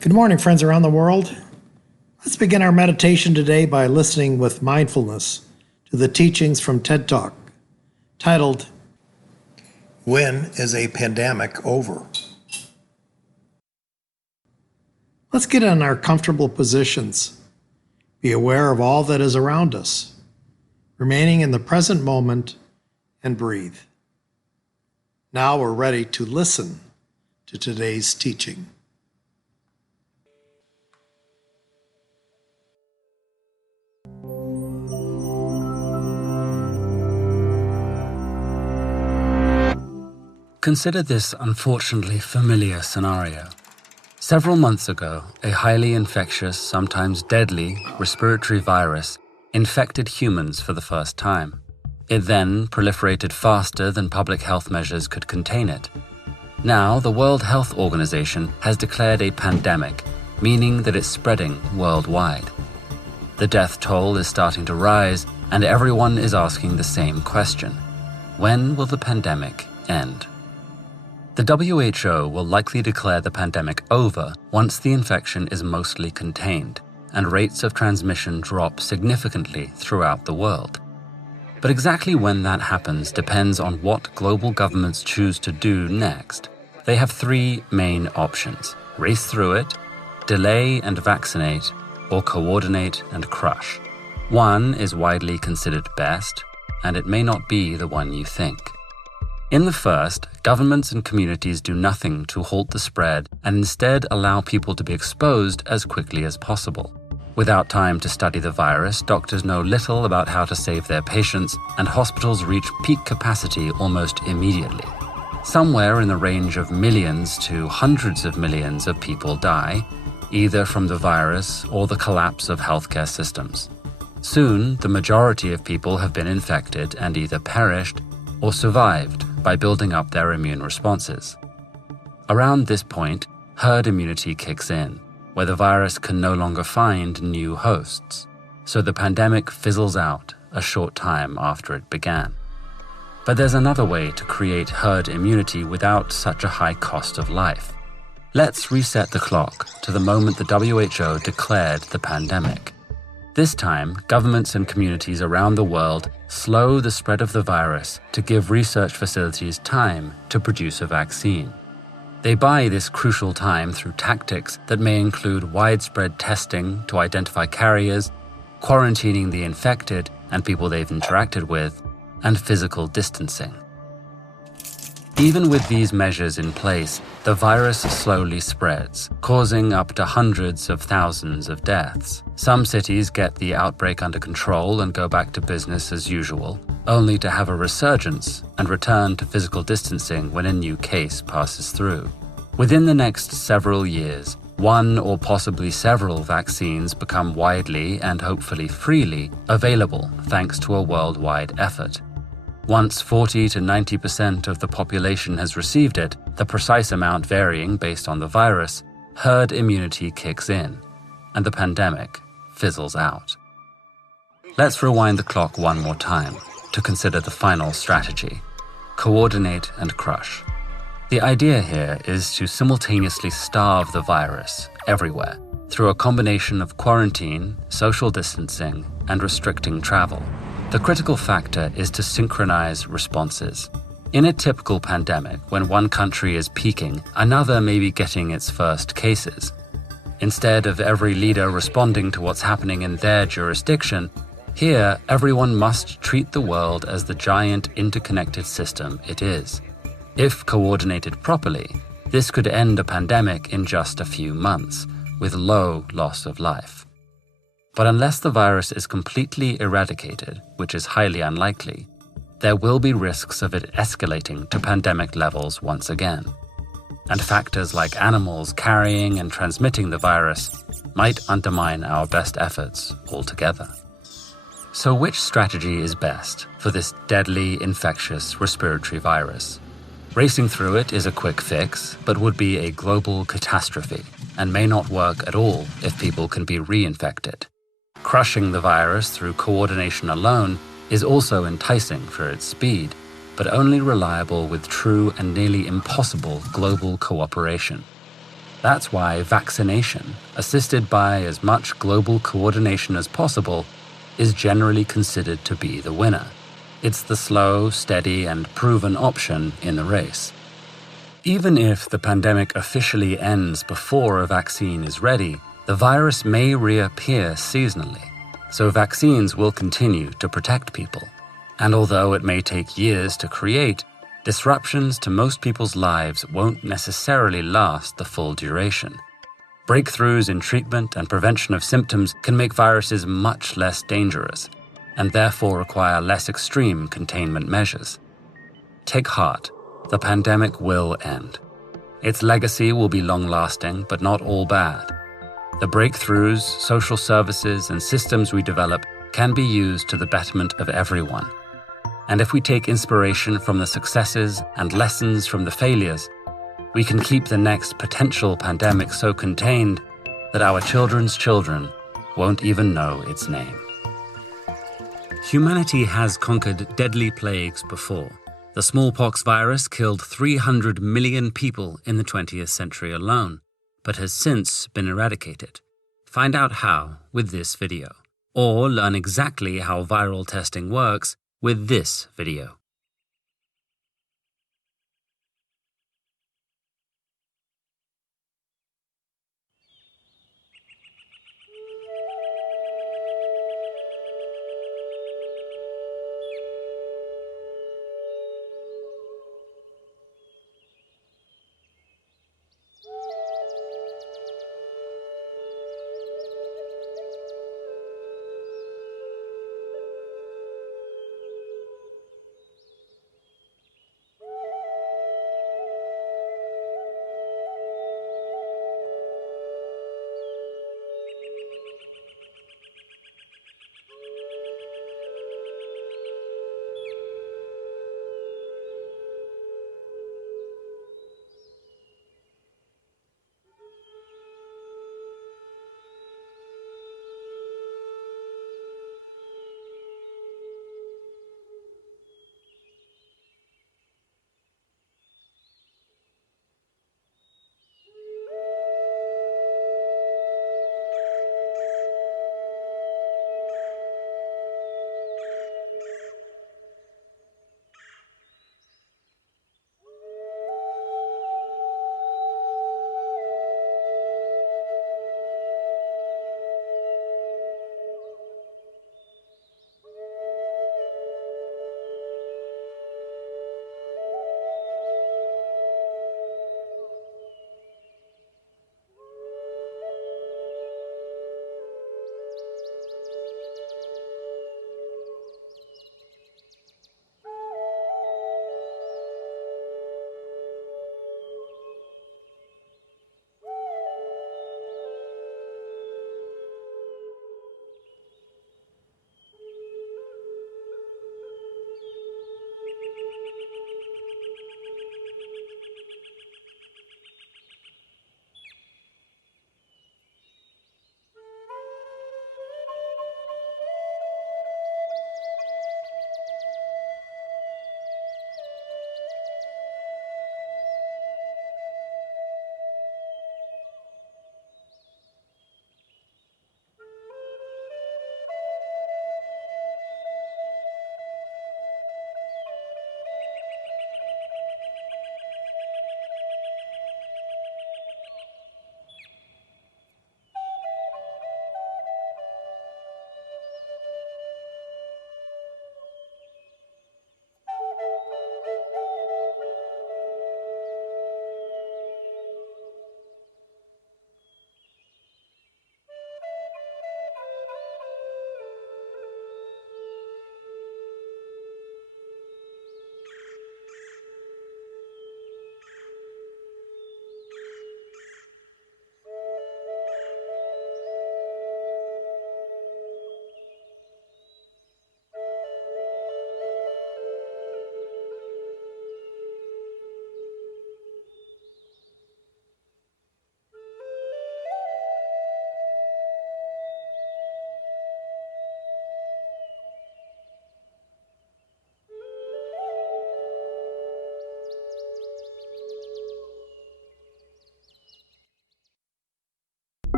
Good morning, friends around the world. Let's begin our meditation today by listening with mindfulness to the teachings from TED Talk, titled, When is a Pandemic Over? Let's get in our comfortable positions. Be aware of all that is around us, remaining in the present moment, and breathe. Now we're ready to listen to today's teaching. Consider this unfortunately familiar scenario. Several months ago, a highly infectious, sometimes deadly, respiratory virus infected humans for the first time. It then proliferated faster than public health measures could contain it. Now, the World Health Organization has declared a pandemic, meaning that it's spreading worldwide. The death toll is starting to rise, and everyone is asking the same question: when will the pandemic end? The WHO will likely declare the pandemic over once the infection is mostly contained and rates of transmission drop significantly throughout the world. But exactly when that happens depends on what global governments choose to do next. They have three main options: race through it, delay and vaccinate, or coordinate and crush. One is widely considered best, and it may not be the one you think. In the first, governments and communities do nothing to halt the spread and instead allow people to be exposed as quickly as possible. Without time to study the virus, doctors know little about how to save their patients, and hospitals reach peak capacity almost immediately. Somewhere in the range of millions to hundreds of millions of people die, either from the virus or the collapse of healthcare systems. Soon, the majority of people have been infected and either perished or survived by building up their immune responses. Around this point, herd immunity kicks in, where the virus can no longer find new hosts, so the pandemic fizzles out a short time after it began. But there's another way to create herd immunity without such a high cost of life. Let's reset the clock to the moment the WHO declared the pandemic. This time, governments and communities around the world slow the spread of the virus to give research facilities time to produce a vaccine. They buy this crucial time through tactics that may include widespread testing to identify carriers, quarantining the infected and people they've interacted with, and physical distancing. Even with these measures in place, the virus slowly spreads, causing up to hundreds of thousands of deaths. Some cities get the outbreak under control and go back to business as usual, only to have a resurgence and return to physical distancing when a new case passes through. Within the next several years, one or possibly several vaccines become widely and hopefully freely available thanks to a worldwide effort. Once 40 to 90% of the population has received it, the precise amount varying based on the virus, herd immunity kicks in, and the pandemic fizzles out. Let's rewind the clock one more time to consider the final strategy: coordinate and crush. The idea here is to simultaneously starve the virus everywhere through a combination of quarantine, social distancing, and restricting travel. The critical factor is to synchronize responses. In a typical pandemic, when one country is peaking, another may be getting its first cases. Instead of every leader responding to what's happening in their jurisdiction, here everyone must treat the world as the giant interconnected system it is. If coordinated properly, this could end a pandemic in just a few months, with low loss of life. But unless the virus is completely eradicated, which is highly unlikely, there will be risks of it escalating to pandemic levels once again. And factors like animals carrying and transmitting the virus might undermine our best efforts altogether. So which strategy is best for this deadly infectious respiratory virus? Racing through it is a quick fix, but would be a global catastrophe and may not work at all if people can be reinfected. Crushing the virus through coordination alone is also enticing for its speed, but only reliable with true and nearly impossible global cooperation. That's why vaccination, assisted by as much global coordination as possible, is generally considered to be the winner. It's the slow, steady, and proven option in the race. Even if the pandemic officially ends before a vaccine is ready, the virus may reappear seasonally, so vaccines will continue to protect people. And although it may take years to create, disruptions to most people's lives won't necessarily last the full duration. Breakthroughs in treatment and prevention of symptoms can make viruses much less dangerous, and therefore require less extreme containment measures. Take heart, the pandemic will end. Its legacy will be long-lasting, but not all bad. The breakthroughs, social services, and systems we develop can be used to the betterment of everyone. And if we take inspiration from the successes and lessons from the failures, we can keep the next potential pandemic so contained that our children's children won't even know its name. Humanity has conquered deadly plagues before. The smallpox virus killed 300 million people in the 20th century alone, but has since been eradicated. Find out how with this video, or learn exactly how viral testing works with this video.